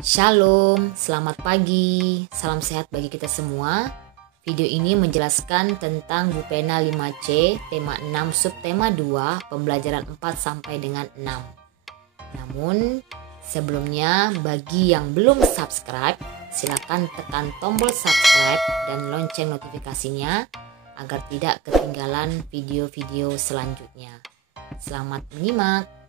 Shalom, selamat pagi, salam sehat bagi kita semua. Video ini menjelaskan tentang Bupena 5C, tema 6, subtema 2, pembelajaran 4 sampai dengan 6. Namun, sebelumnya bagi yang belum subscribe, silakan tekan tombol subscribe dan lonceng notifikasinya agar tidak ketinggalan video-video selanjutnya. Selamat menyimak.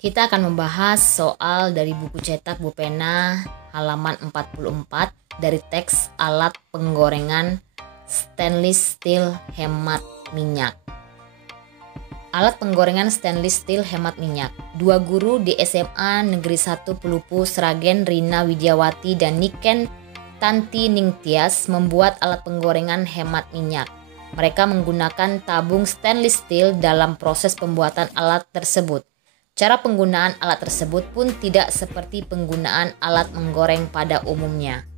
Kita akan membahas soal dari buku cetak Bupena halaman 44 dari teks alat penggorengan stainless steel hemat minyak. Alat penggorengan stainless steel hemat minyak. Dua guru di SMA Negeri 1 Pelupu Sragen, Rina Widiawati dan Niken Tanti Ningtyas membuat alat penggorengan hemat minyak. Mereka menggunakan tabung stainless steel dalam proses pembuatan alat tersebut. Cara penggunaan alat tersebut pun tidak seperti penggunaan alat menggoreng pada umumnya.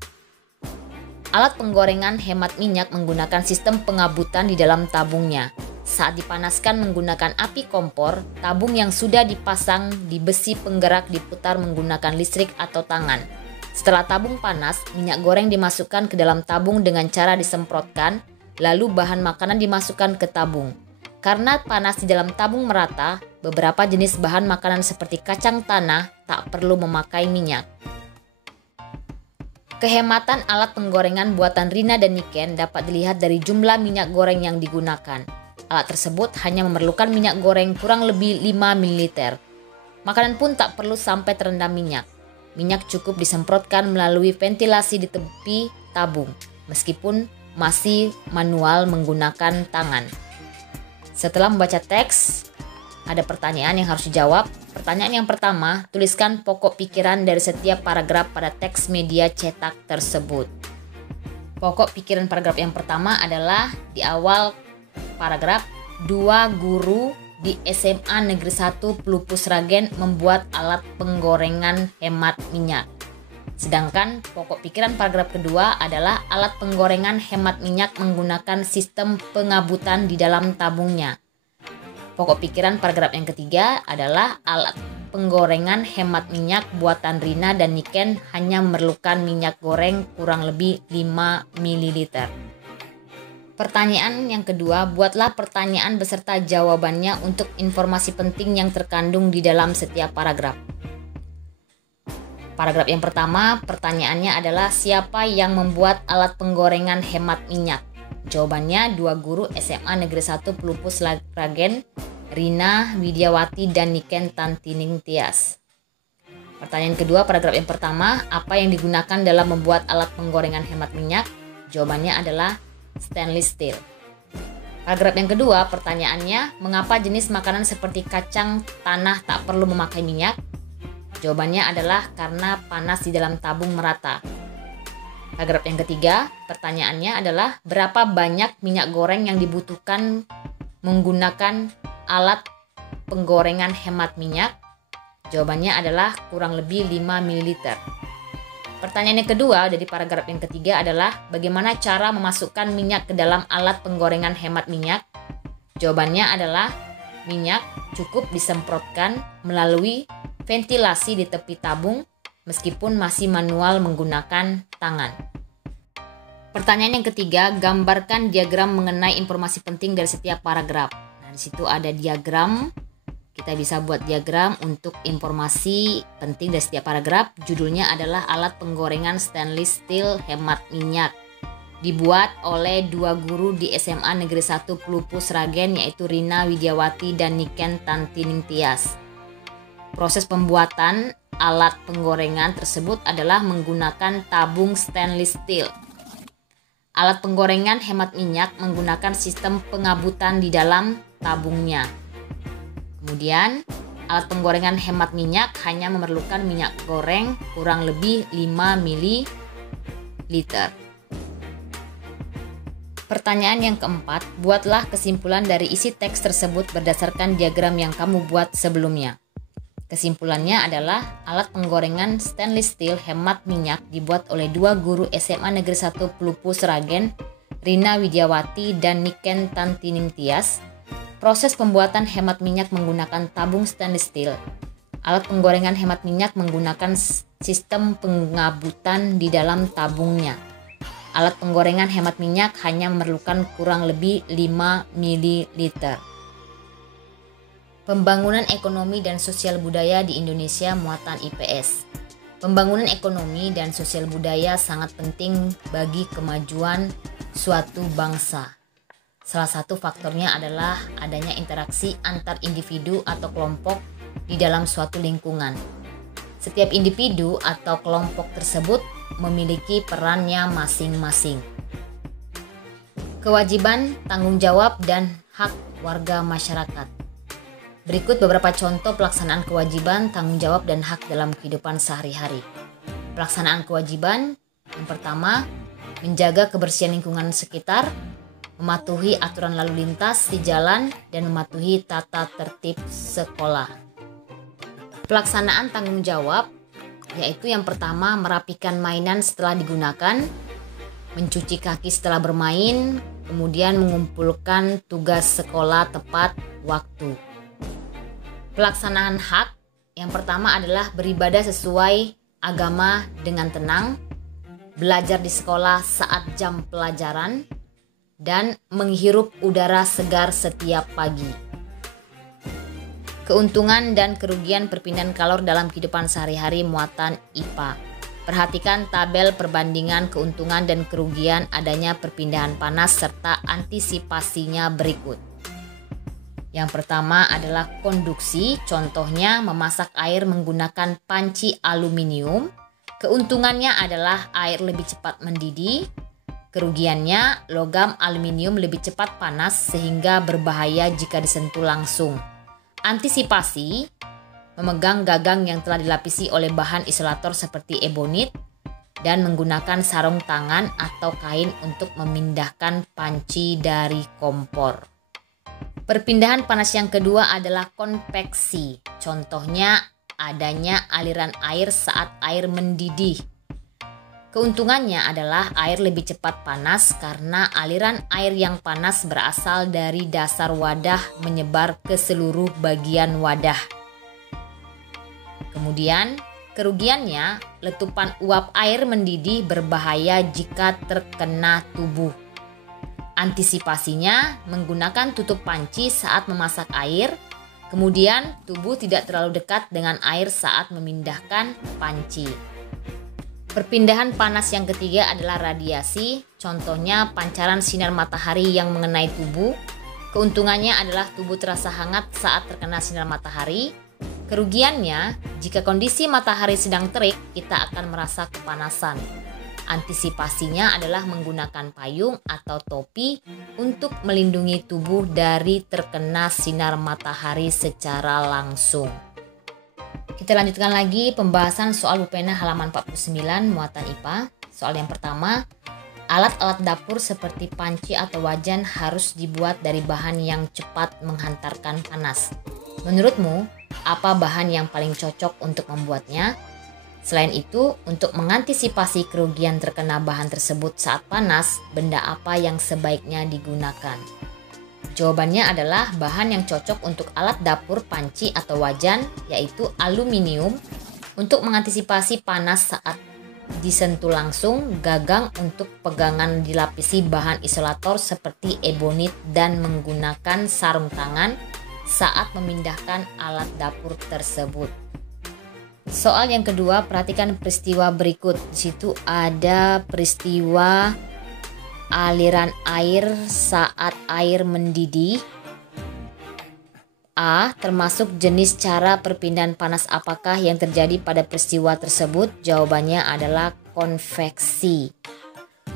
Alat penggorengan hemat minyak menggunakan sistem pengabutan di dalam tabungnya. Saat dipanaskan menggunakan api kompor, tabung yang sudah dipasang di besi penggerak diputar menggunakan listrik atau tangan. Setelah tabung panas, minyak goreng dimasukkan ke dalam tabung dengan cara disemprotkan, lalu bahan makanan dimasukkan ke tabung. Karena panas di dalam tabung merata, beberapa jenis bahan makanan seperti kacang tanah tak perlu memakai minyak. Kehematan alat penggorengan buatan Rina dan Niken dapat dilihat dari jumlah minyak goreng yang digunakan. Alat tersebut hanya memerlukan minyak goreng kurang lebih 5 ml. Makanan pun tak perlu sampai terendam minyak. Minyak cukup disemprotkan melalui ventilasi di tepi tabung, meskipun masih manual menggunakan tangan. Setelah membaca teks, ada pertanyaan yang harus dijawab. Pertanyaan yang pertama, tuliskan pokok pikiran dari setiap paragraf pada teks media cetak tersebut. Pokok pikiran paragraf yang pertama adalah di awal paragraf, dua guru di SMA Negeri 1 Pelupu Sragen membuat alat penggorengan hemat minyak. Sedangkan pokok pikiran paragraf kedua adalah alat penggorengan hemat minyak menggunakan sistem pengabutan di dalam tabungnya. Pokok pikiran paragraf yang ketiga adalah alat penggorengan hemat minyak buatan Rina dan Niken hanya memerlukan minyak goreng kurang lebih 5 ml. Pertanyaan yang kedua, buatlah pertanyaan beserta jawabannya untuk informasi penting yang terkandung di dalam setiap paragraf. Paragraf yang pertama, pertanyaannya adalah siapa yang membuat alat penggorengan hemat minyak? Jawabannya dua guru SMA Negeri 1 Pelupu Sragen, Rina Widiawati dan Niken Tanti Ningtyas. Pertanyaan kedua, paragraf yang pertama, apa yang digunakan dalam membuat alat penggorengan hemat minyak? Jawabannya adalah stainless steel. Paragraf yang kedua, pertanyaannya, mengapa jenis makanan seperti kacang tanah tak perlu memakai minyak? Jawabannya adalah karena panas di dalam tabung merata. Paragraf yang ketiga, pertanyaannya adalah berapa banyak minyak goreng yang dibutuhkan menggunakan alat penggorengan hemat minyak? Jawabannya adalah kurang lebih 5 ml. Pertanyaan yang kedua dari paragraf yang ketiga adalah bagaimana cara memasukkan minyak ke dalam alat penggorengan hemat minyak? Jawabannya adalah minyak cukup disemprotkan melalui ventilasi di tepi tabung meskipun masih manual menggunakan tangan. Pertanyaan yang ketiga, gambarkan diagram mengenai informasi penting dari setiap paragraf. Nah, di situ ada diagram. Kita bisa buat diagram untuk informasi penting dari setiap paragraf. Judulnya adalah alat penggorengan stainless steel hemat minyak. Dibuat oleh dua guru di SMA Negeri 1 Pelupu Sragen yaitu Rina Widiawati dan Niken Tanti Ningtyas. Proses pembuatan alat penggorengan tersebut adalah menggunakan tabung stainless steel. Alat penggorengan hemat minyak menggunakan sistem pengabutan di dalam tabungnya. Kemudian, alat penggorengan hemat minyak hanya memerlukan minyak goreng kurang lebih 5 ml. Pertanyaan yang keempat, buatlah kesimpulan dari isi teks tersebut berdasarkan diagram yang kamu buat sebelumnya. Kesimpulannya adalah alat penggorengan stainless steel hemat minyak dibuat oleh dua guru SMA Negeri 1 Pelupu Sragen, Rina Widiawati dan Niken Tanti Ningtyas. Proses pembuatan hemat minyak menggunakan tabung stainless steel. Alat penggorengan hemat minyak menggunakan sistem pengabutan di dalam tabungnya. Alat penggorengan hemat minyak hanya memerlukan kurang lebih 5 ml. Pembangunan ekonomi dan sosial budaya di Indonesia muatan IPS. Pembangunan ekonomi dan sosial budaya sangat penting bagi kemajuan suatu bangsa. Salah satu faktornya adalah adanya interaksi antar individu atau kelompok di dalam suatu lingkungan. Setiap individu atau kelompok tersebut memiliki perannya masing-masing. Kewajiban, tanggung jawab, dan hak warga masyarakat. Berikut beberapa contoh pelaksanaan kewajiban, tanggung jawab, dan hak dalam kehidupan sehari-hari. Pelaksanaan kewajiban, yang pertama, menjaga kebersihan lingkungan sekitar, mematuhi aturan lalu lintas di jalan, dan mematuhi tata tertib sekolah. Pelaksanaan tanggung jawab, yaitu yang pertama merapikan mainan setelah digunakan, mencuci kaki setelah bermain, kemudian mengumpulkan tugas sekolah tepat waktu. Pelaksanaan hak, yang pertama adalah beribadah sesuai agama dengan tenang, belajar di sekolah saat jam pelajaran, dan menghirup udara segar setiap pagi. Keuntungan dan kerugian perpindahan kalor dalam kehidupan sehari-hari muatan IPA. Perhatikan tabel perbandingan keuntungan dan kerugian adanya perpindahan panas serta antisipasinya berikut. Yang pertama adalah konduksi, contohnya memasak air menggunakan panci aluminium. Keuntungannya adalah air lebih cepat mendidih. Kerugiannya, logam aluminium lebih cepat panas sehingga berbahaya jika disentuh langsung. Antisipasi, memegang gagang yang telah dilapisi oleh bahan isolator seperti ebonit dan menggunakan sarung tangan atau kain untuk memindahkan panci dari kompor. Perpindahan panas yang kedua adalah konveksi. Contohnya adanya aliran air saat air mendidih. Keuntungannya adalah air lebih cepat panas karena aliran air yang panas berasal dari dasar wadah menyebar ke seluruh bagian wadah. Kemudian, kerugiannya, letupan uap air mendidih berbahaya jika terkena tubuh. Antisipasinya, menggunakan tutup panci saat memasak air, kemudian tubuh tidak terlalu dekat dengan air saat memindahkan panci. Perpindahan panas yang ketiga adalah radiasi, contohnya pancaran sinar matahari yang mengenai tubuh. Keuntungannya adalah tubuh terasa hangat saat terkena sinar matahari. Kerugiannya, jika kondisi matahari sedang terik, kita akan merasa kepanasan. Antisipasinya adalah menggunakan payung atau topi untuk melindungi tubuh dari terkena sinar matahari secara langsung. Kita lanjutkan lagi pembahasan soal Bu Pena halaman 49 muatan IPA. Soal yang pertama, alat-alat dapur seperti panci atau wajan harus dibuat dari bahan yang cepat menghantarkan panas. Menurutmu, apa bahan yang paling cocok untuk membuatnya? Selain itu, untuk mengantisipasi kerugian terkena bahan tersebut saat panas, benda apa yang sebaiknya digunakan? Jawabannya adalah bahan yang cocok untuk alat dapur panci atau wajan, yaitu aluminium untuk mengantisipasi panas saat disentuh langsung, gagang untuk pegangan dilapisi bahan isolator seperti ebonit dan menggunakan sarung tangan saat memindahkan alat dapur tersebut. Soal yang kedua, perhatikan peristiwa berikut. Di situ ada peristiwa aliran air saat air mendidih. A. Termasuk jenis cara perpindahan panas apakah yang terjadi pada peristiwa tersebut? Jawabannya adalah konveksi.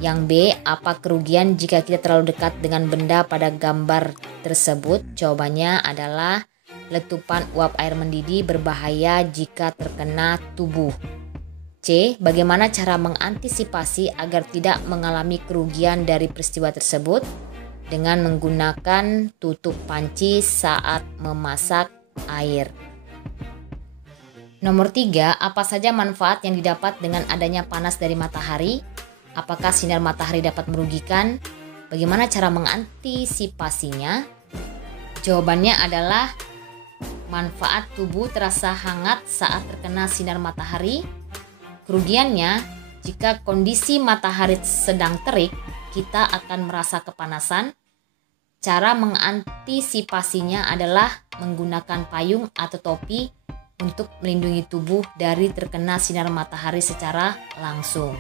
Yang B. Apa kerugian jika kita terlalu dekat dengan benda pada gambar tersebut? Jawabannya adalah letupan uap air mendidih berbahaya jika terkena tubuh. C. Bagaimana cara mengantisipasi agar tidak mengalami kerugian dari peristiwa tersebut? Dengan menggunakan tutup panci saat memasak air. Nomor 3, apa saja manfaat yang didapat dengan adanya panas dari matahari? Apakah sinar matahari dapat merugikan? Bagaimana cara mengantisipasinya? Jawabannya adalah Manfaat tubuh terasa hangat saat terkena sinar matahari. Kerugiannya, jika kondisi matahari sedang terik, kita akan merasa kepanasan. Cara mengantisipasinya adalah menggunakan payung atau topi untuk melindungi tubuh dari terkena sinar matahari secara langsung.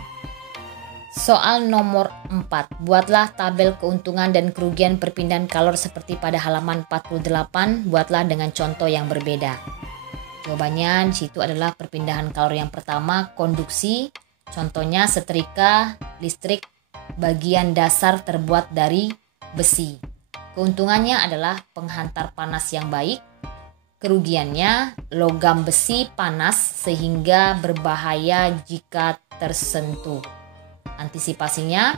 Soal nomor 4. Buatlah tabel keuntungan dan kerugian perpindahan kalor seperti pada halaman 48. Buatlah dengan contoh yang berbeda. Jawabannya di situ adalah perpindahan kalor yang pertama, konduksi. Contohnya setrika listrik bagian dasar terbuat dari besi. Keuntungannya adalah penghantar panas yang baik. Kerugiannya, logam besi panas sehingga berbahaya jika tersentuh. Antisipasinya,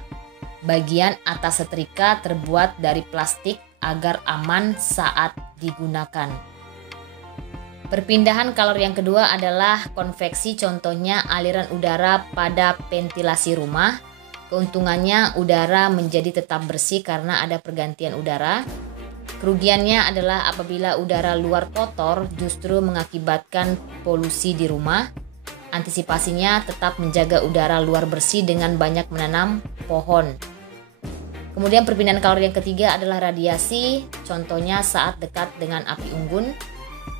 bagian atas setrika terbuat dari plastik agar aman saat digunakan. Perpindahan kalor yang kedua adalah konveksi, contohnya aliran udara pada ventilasi rumah. Keuntungannya, udara menjadi tetap bersih karena ada pergantian udara. Kerugiannya adalah apabila udara luar kotor justru mengakibatkan polusi di rumah. Antisipasinya tetap menjaga udara luar bersih dengan banyak menanam pohon. Kemudian perpindahan kalor yang ketiga adalah radiasi, contohnya saat dekat dengan api unggun.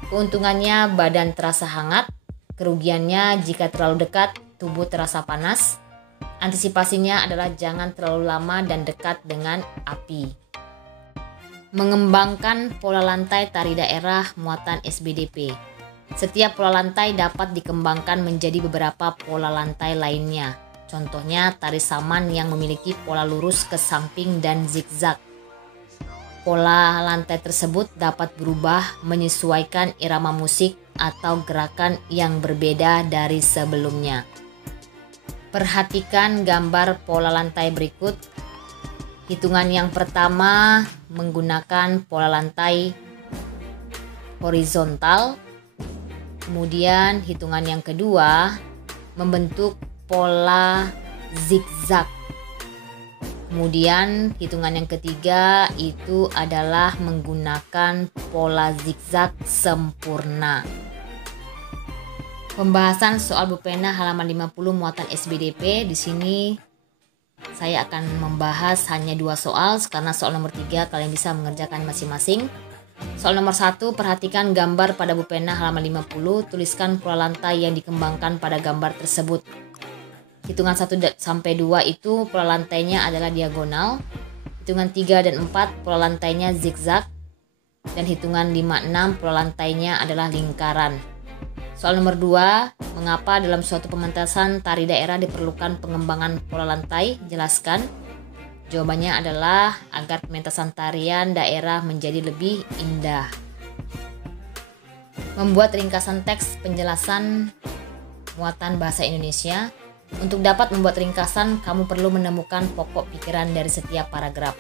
Keuntungannya badan terasa hangat, kerugiannya jika terlalu dekat tubuh terasa panas. Antisipasinya adalah jangan terlalu lama dan dekat dengan api. Mengembangkan pola lantai tari daerah muatan SBDP. Setiap pola lantai dapat dikembangkan menjadi beberapa pola lantai lainnya. Contohnya tari saman yang memiliki pola lurus ke samping dan zigzag. Pola lantai tersebut dapat berubah menyesuaikan irama musik atau gerakan yang berbeda dari sebelumnya. Perhatikan gambar pola lantai berikut. Hitungan yang pertama menggunakan pola lantai horizontal. Kemudian hitungan yang kedua membentuk pola zigzag. Kemudian hitungan yang ketiga itu adalah menggunakan pola zigzag sempurna. Pembahasan soal pulpena halaman 50 muatan SBDP. Di sini saya akan membahas hanya 2 soal karena soal nomor 3 kalian bisa mengerjakan masing-masing. Soal nomor 1, perhatikan gambar pada pulpena halaman 50, tuliskan pola lantai yang dikembangkan pada gambar tersebut. Hitungan 1 sampai 2 itu pola lantainya adalah diagonal. Hitungan 3 dan 4 pola lantainya zigzag. Dan hitungan 5, 6 pola lantainya adalah lingkaran. Soal nomor 2, mengapa dalam suatu pementasan tari daerah diperlukan pengembangan pola lantai? Jelaskan. Jawabannya adalah agar pementasan tarian daerah menjadi lebih indah. Membuat ringkasan teks penjelasan muatan bahasa Indonesia. Untuk dapat membuat ringkasan, kamu perlu menemukan pokok pikiran dari setiap paragraf.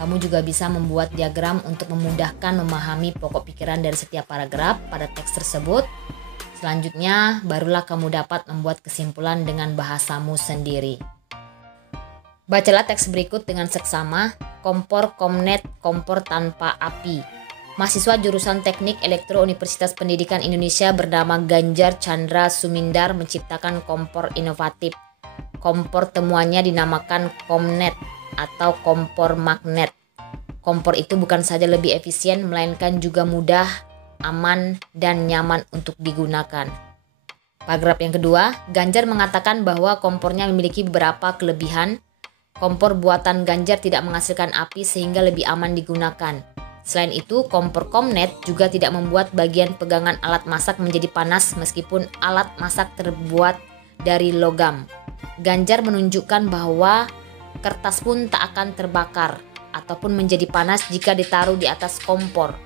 Kamu juga bisa membuat diagram untuk memudahkan memahami pokok pikiran dari setiap paragraf pada teks tersebut. Selanjutnya, barulah kamu dapat membuat kesimpulan dengan bahasamu sendiri. Bacalah teks berikut dengan seksama. Kompor Komnet, kompor tanpa api. Mahasiswa jurusan Teknik Elektro Universitas Pendidikan Indonesia bernama Ganjar Chandra Sumindar menciptakan kompor inovatif. Kompor temuannya dinamakan Komnet atau kompor magnet. Kompor itu bukan saja lebih efisien, melainkan juga mudah, aman, dan nyaman untuk digunakan. Paragraf yang kedua, Ganjar mengatakan bahwa kompornya memiliki beberapa kelebihan. Kompor buatan Ganjar tidak menghasilkan api sehingga lebih aman digunakan. Selain itu, kompor Komnet juga tidak membuat bagian pegangan alat masak menjadi panas meskipun alat masak terbuat dari logam. Ganjar menunjukkan bahwa kertas pun tak akan terbakar ataupun menjadi panas jika ditaruh di atas kompor.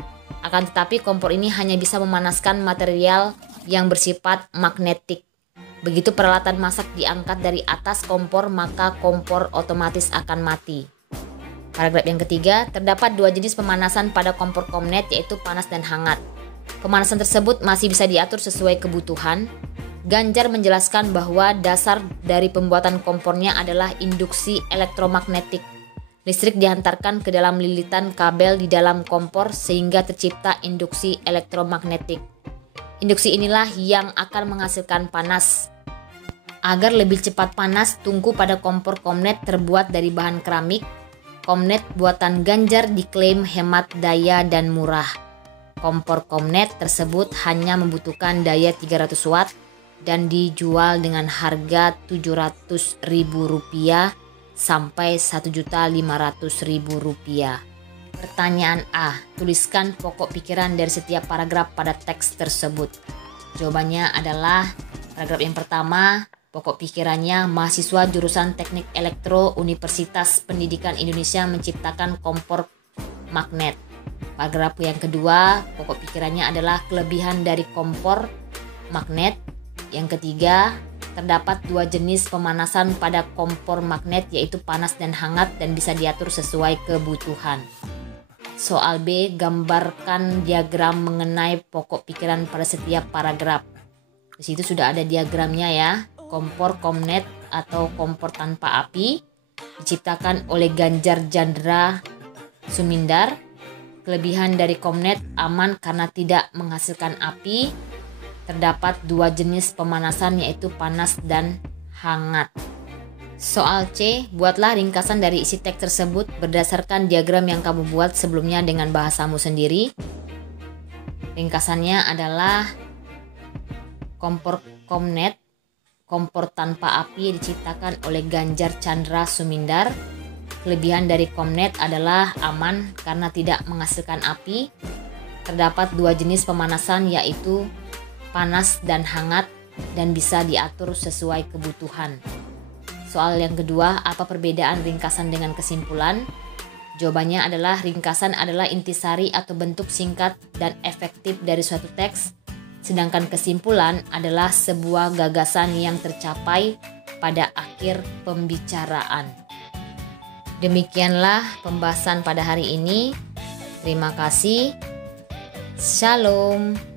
Akan tetapi kompor ini hanya bisa memanaskan material yang bersifat magnetik. Begitu peralatan masak diangkat dari atas kompor, maka kompor otomatis akan mati. Paragraf yang ketiga, terdapat 2 jenis pemanasan pada kompor Komnet, yaitu panas dan hangat. Pemanasan tersebut masih bisa diatur sesuai kebutuhan. Ganjar menjelaskan bahwa dasar dari pembuatan kompornya adalah induksi elektromagnetik. Listrik dihantarkan ke dalam lilitan kabel di dalam kompor sehingga tercipta induksi elektromagnetik. Induksi inilah yang akan menghasilkan panas. Agar lebih cepat panas, tungku pada kompor Comnet terbuat dari bahan keramik. Comnet buatan Ganjar diklaim hemat daya dan murah. Kompor Comnet tersebut hanya membutuhkan daya 300 watt dan dijual dengan harga Rp700.000 sampai Rp1.500.000. Pertanyaan A. Tuliskan pokok pikiran dari setiap paragraf pada teks tersebut. Jawabannya adalah paragraf yang pertama, pokok pikirannya mahasiswa jurusan Teknik Elektro Universitas Pendidikan Indonesia menciptakan kompor magnet. Paragraf yang kedua, pokok pikirannya adalah kelebihan dari kompor magnet. Yang ketiga, terdapat dua jenis pemanasan pada kompor magnet, yaitu panas dan hangat, dan bisa diatur sesuai kebutuhan. Soal B, gambarkan diagram mengenai pokok pikiran pada setiap paragraf. Di situ sudah ada diagramnya ya. Kompor Comnet atau kompor tanpa api diciptakan oleh Ganjar Chandra Sumindar. Kelebihan dari Comnet aman karena tidak menghasilkan api. Terdapat dua jenis pemanasan, yaitu panas dan hangat. Soal C, buatlah ringkasan dari isi teks tersebut berdasarkan diagram yang kamu buat sebelumnya dengan bahasamu sendiri. Ringkasannya adalah kompor Comnet, kompor tanpa api diciptakan oleh Ganjar Chandra Sumindar. Kelebihan dari Comnet adalah aman karena tidak menghasilkan api. Terdapat dua jenis pemanasan, yaitu panas dan hangat, dan bisa diatur sesuai kebutuhan. Soal yang kedua, apa perbedaan ringkasan dengan kesimpulan? Jawabannya adalah ringkasan adalah intisari atau bentuk singkat dan efektif dari suatu teks, sedangkan kesimpulan adalah sebuah gagasan yang tercapai pada akhir pembicaraan. Demikianlah pembahasan pada hari ini. Terima kasih. Shalom.